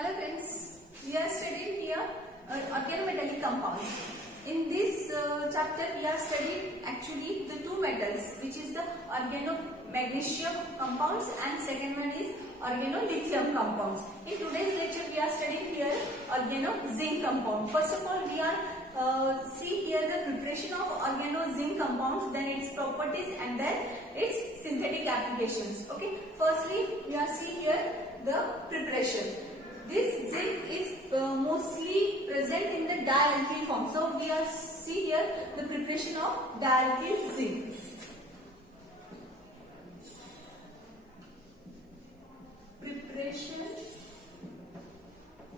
Hello friends, we are studying here organometallic compounds. In this chapter we are studying actually the two metals, which is the organomagnesium compounds and second one is organolithium compounds. In today's lecture we are studying here organozinc compound. First of all we are see here the preparation of organozinc compounds, then its properties and then its synthetic applications. Okay, firstly we are see here the preparation. This zinc is mostly present in the dialkyl form. So we are see here the preparation of dialkyl zinc. Preparation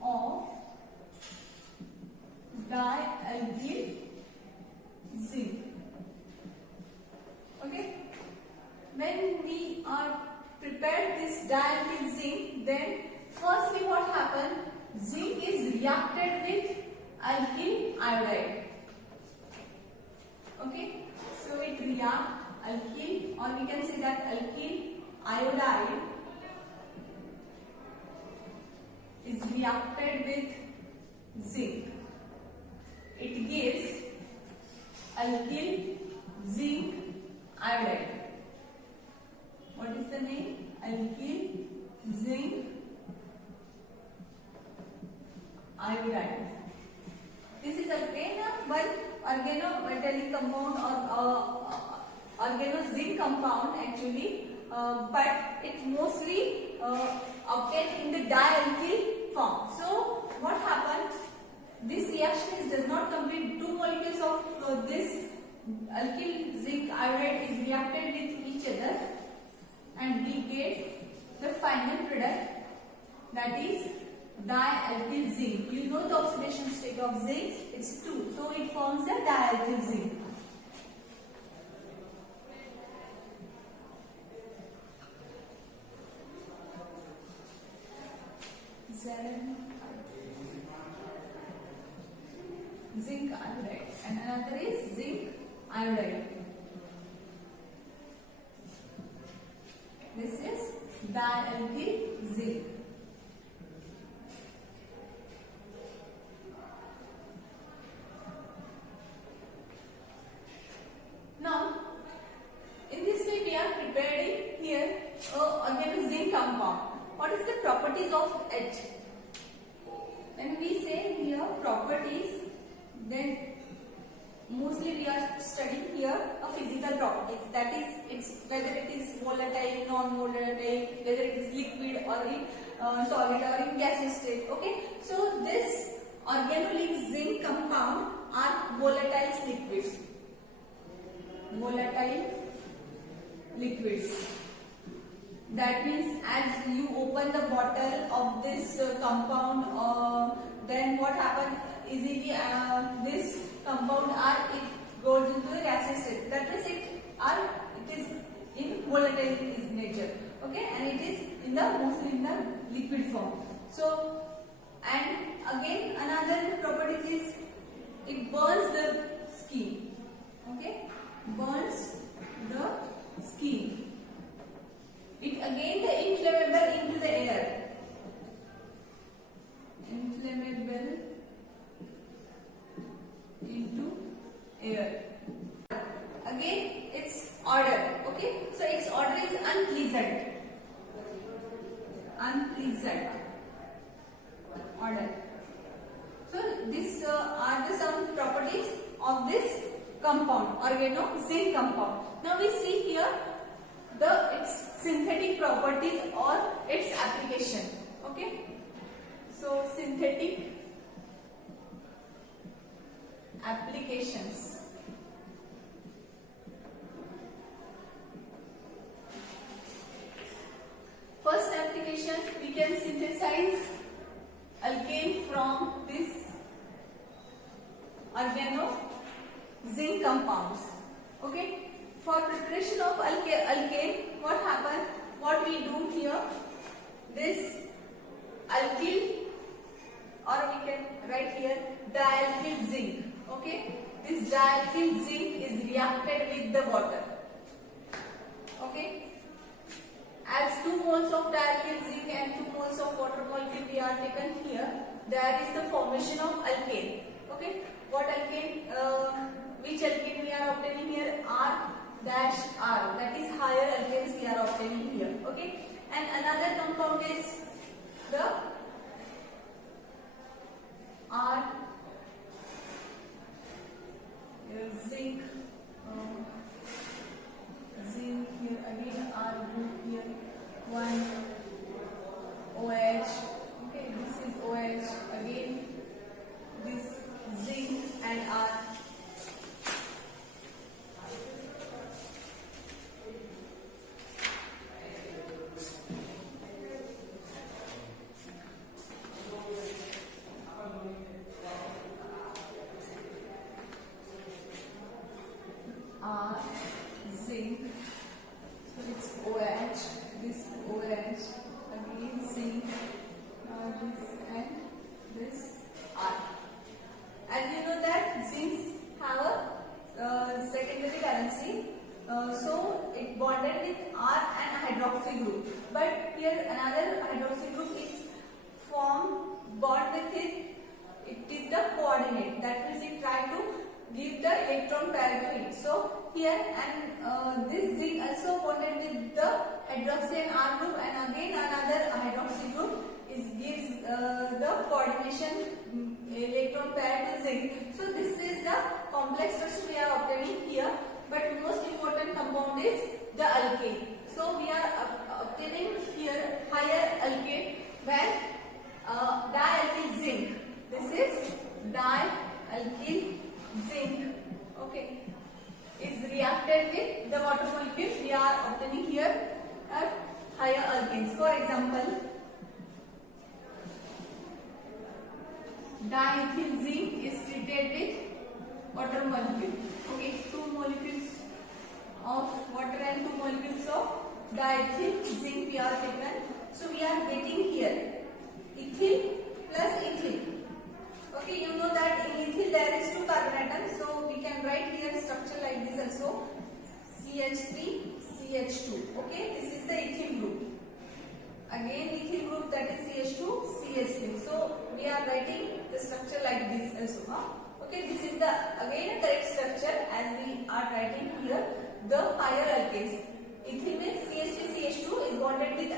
of dialkyl zinc. Okay. When we are prepared this dialkyl zinc, then firstly what happened? Zinc is reacted with alkyl iodide. Okay, so it react alkyl, or we can say that alkyl iodide is reacted with zinc. It gives alkyl zinc iodide. What is the name? Alkyl zinc iodide. This is again one organometallic compound or organozinc compound actually, but it mostly obtained in the dialkyl form. So what happens? This reaction does not complete. Two molecules of this alkyl zinc iodide is reacted with each other, and we get the final product, that is dialkyl zinc. You know the oxidation state of zinc, it's 2. So it forms the dialkyl zinc. Zinc iodide, and another is zinc iodide. This is dialkyl zinc. Now, in this way we are preparing here organozinc compound. What is the properties of it? When we say here properties, then mostly we are studying here a physical properties. That is, it's whether it is volatile, non-volatile, whether it is liquid or in solid or in gaseous state. Okay, so this organolinc zinc compound are volatile liquids. Volatile liquids. That means as you open the bottle of this compound, then what happens? Easily this compound it goes into the gaseous state. That is it is in volatile nature. Okay, and it is in the mostly in the liquid form. So, and again another property is it burns the skin. Okay, burns the skin. It again the inflammable into the air. Inflammable into air. Again its odor. Okay, so its odor is unpleasant. Unpleasant odor. So these are the some properties of this compound, organozinc compound. Now we see here its synthetic properties or its application. Okay, so synthetic applications. First application, we can synthesize alkane from this organozinc compounds. Okay, for preparation of alkane, what happens? What we do here, this alkyl, or we can write here dialkyl zinc. Okay, this dialkyl zinc is reacted with the water. Okay, as 2 moles of dialkyl zinc and 2 moles moles of water molecule we are taken here, there is the formation of alkane. Okay, what alkane? Which alkane we are obtaining here? R dash R. That is higher alkanes we are obtaining here. Okay, and another compound is the R zinc. Zinc here again R group here 1 OH. Okay, this is OH again. This zinc and R. R, zinc, so it's OH, this OH, again zinc, this and this R. As you know that zincs have a secondary valency, so it bonded with R and hydroxy group. But here another hydroxy group is formed bond with it. It is the coordinate. That means it try to give the electron pair to it. So here and this zinc also bonded with the hydroxy and R group, and again another hydroxy group gives the coordination electron pair to zinc. So this is the complex structure we are obtaining here. But most important compound is the alkane. So we are obtaining here higher alkane when dialkyl zinc. This is dialkyl zinc. Okay, is reacted with the water molecule. We are obtaining here higher alkanes. For example, diethyl zinc is treated with water molecule. Okay, 2 molecules of water and 2 molecules of diethyl zinc we are taken. So we are getting here ethyl plus ethyl. Okay, you know that in ethyl there is 2 carbon atoms, so we can write here structure like this also, CH3 CH2. Okay, this is the ethyl group. Again ethyl group, that is CH2 CH3. So we are writing the structure like this also. Okay, this is the again a correct structure as we are writing here the higher alkanes. Ethyl means CH3 CH2 is bonded with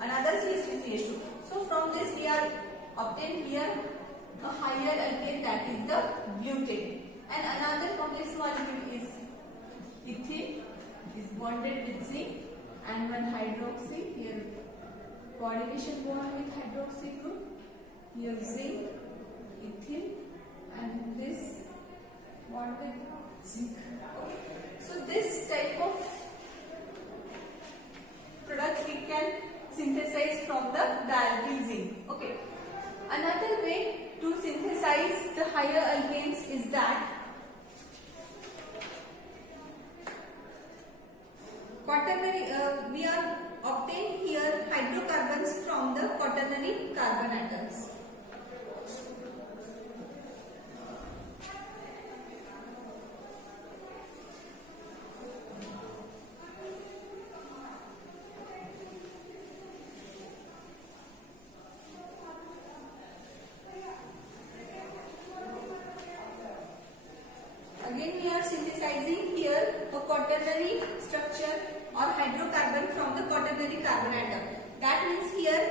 another CH3 CH2. So from this we are obtained here a higher alkane, that is the butane. And another complex molecule is ethyl is bonded with zinc, and one hydroxy here coordination bond with hydroxy group, here zinc, ethyl, and this bond with zinc. Okay. So this type of products we can synthesize from the dialkyl zinc. Okay. Another way to synthesize the higher alkanes is that quaternary, we are obtain here hydrocarbons from the quaternary carbon atoms. Again we are synthesizing here a quaternary structure or hydrocarbon from the quaternary carbon atom. That means here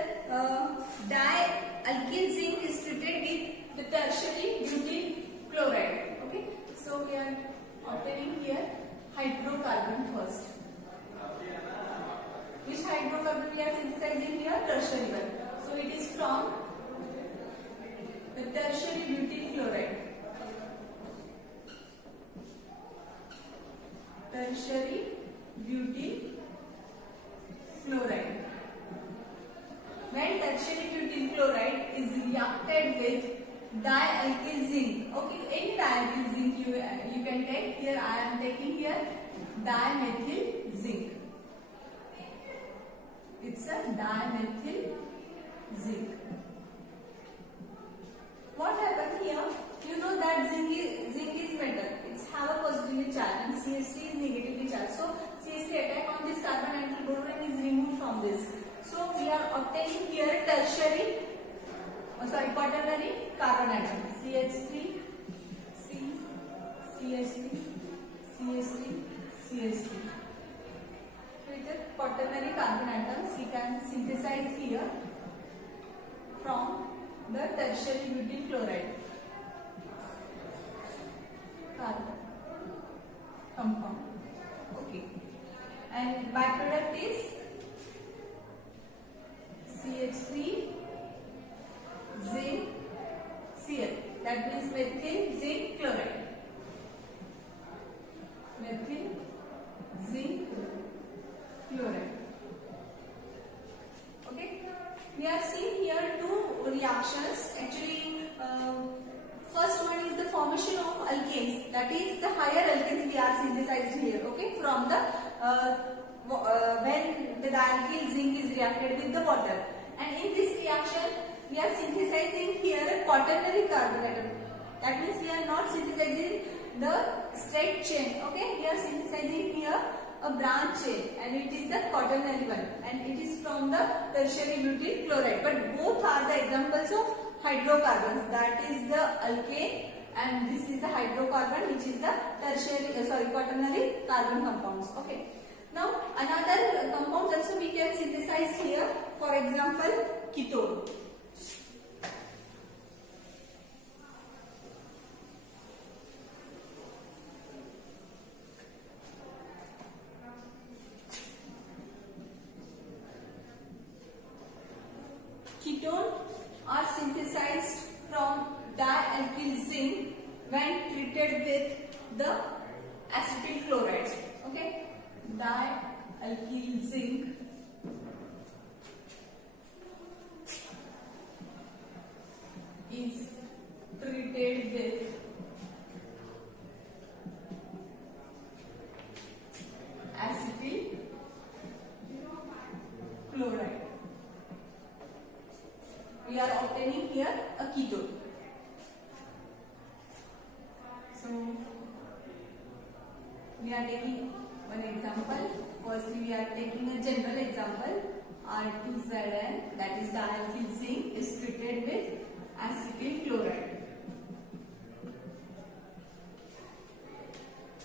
dialkyl zinc is treated with the tertiary butyl chloride. Okay, so we are obtaining here hydrocarbon first. Which hydrocarbon we are synthesizing here? Tertiary one. So it is from the tertiary butyl chloride. Tertiary butyl chloride. When tertiary butyl chloride is reacted with dialkyl zinc, okay, any dialkyl zinc you can take. Here I am taking here dimethyl zinc. It's a dimethyl zinc. What happens here? You know that zinc is metal. It's have a positively charge and CH3 is negatively charged. So CH3 attack on this carbon and boron is removed from this. So we are obtaining here quaternary carbon atoms we can synthesize here from the tertiary butyl chloride carbon compound. Okay, and byproduct is CH3 zinc Cl, that means methyl zinc chloride. Methyl zinc chloride. Okay, we are seeing here two reactions. Actually, first one is the formation of alkanes. That is the higher alkanes we are synthesized here. Okay, from the when the dialkyl zinc is reacted with the water, and in this reaction we are synthesizing here a quaternary carbon atom. That means we are not synthesizing the straight chain. Okay, we are synthesizing here a branch chain, and it is the quaternary one, and it is from the tertiary butyl chloride. But both are the examples of hydrocarbons. That is the alkane, and this is the hydrocarbon, which is the tertiary quaternary carbon compounds. Okay. Now another compounds also we can synthesize here. For example, ketone. Ketone are synthesized from dialkyl zinc when treated with the acetyl chloride. Okay, dialkyl zinc is treated with acetyl chloride. We are obtaining here a ketone. So we are taking one example. Firstly, we are taking a general example. R2Zn, that is dialkyl zinc, is treated with acetyl chloride.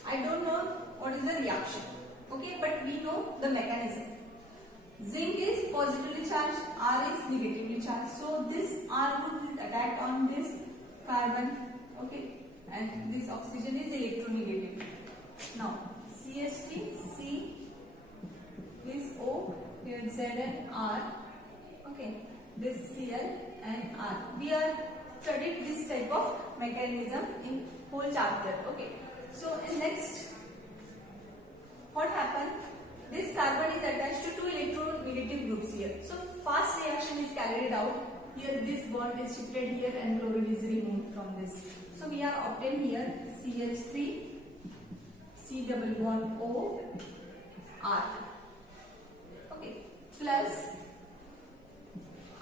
I don't know what is the reaction. Okay, but we know the mechanism. Zinc is positively charged, R is negatively charged. So this R group is attacked on this carbon, okay, and this oxygen is electronegative. Now CH3, C, this O, here Zn, R, okay, this Cl and R. We are studied this type of mechanism in whole chapter. Okay, so in next, what happened? This carbon is attached to two electronegative groups here. So fast reaction is carried out. Here this bond is shifted here and chlorine is removed from this. So we are obtained here CH3, C double bond O, R. Okay, plus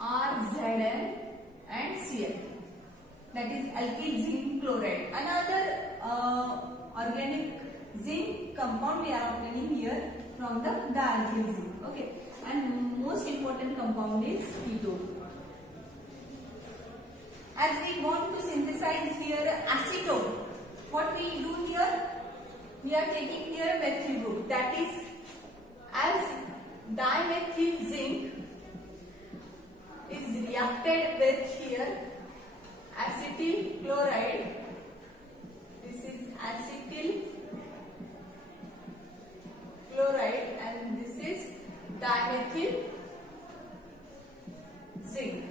RZn and Cl. That is alkyl zinc chloride. Another organic zinc compound we are obtaining here from the dialkyl zinc. Okay, and most important compound is ketone. As we want to synthesize here acetone, what we do here? We are taking here methyl group. That is, as dimethyl zinc is reacted with here acetyl chloride. This is acetyl chloride and this is dimethyl zinc.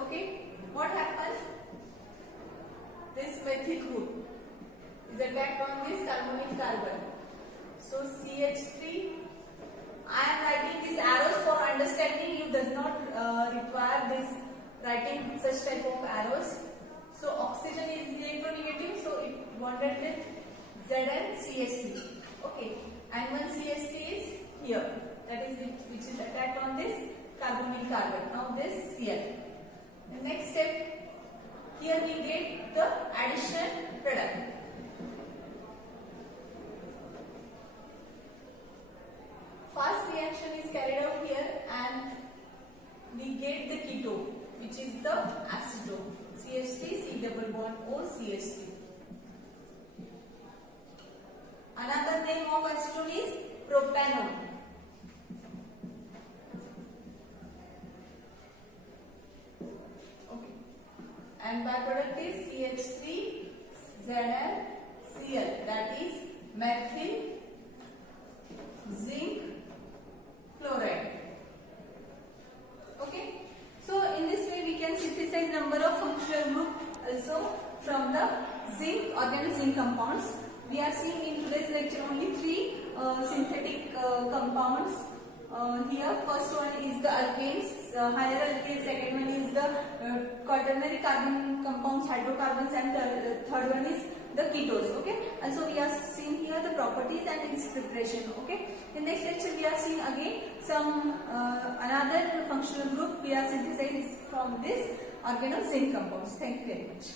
Okay, what happens? This methyl group is attacked on this carbonyl carbon. So CH3. I am writing these arrows for understanding. You does not require this writing such type of arrows. So oxygen is electronegative, so it bonded with Zn CH3. Okay, and one CH3 is here. That is which is attacked on this carbonyl carbon. Now this Cl. The next step, here we get the addition product. Fast reaction is carried out here and we get the ketone, which is the acetone. CH3, C double bond O, CH3. Another name of acetone is propanone. Okay. And byproduct is CH3ZnCl, that is methyl zinc chloride. Okay. So in this way we can synthesize number of functional group also from the zinc organozinc compounds. We are seeing in today's lecture only three synthetic compounds. Here first one is the alkanes, higher alkanes, second one is the quaternary carbon compounds, hydrocarbons, and third one is the ketones. Okay, and so we are seeing here the properties and its preparation. Okay, in next lecture we are seeing again some another functional group we are synthesized from this organozinc compounds. Thank you very much.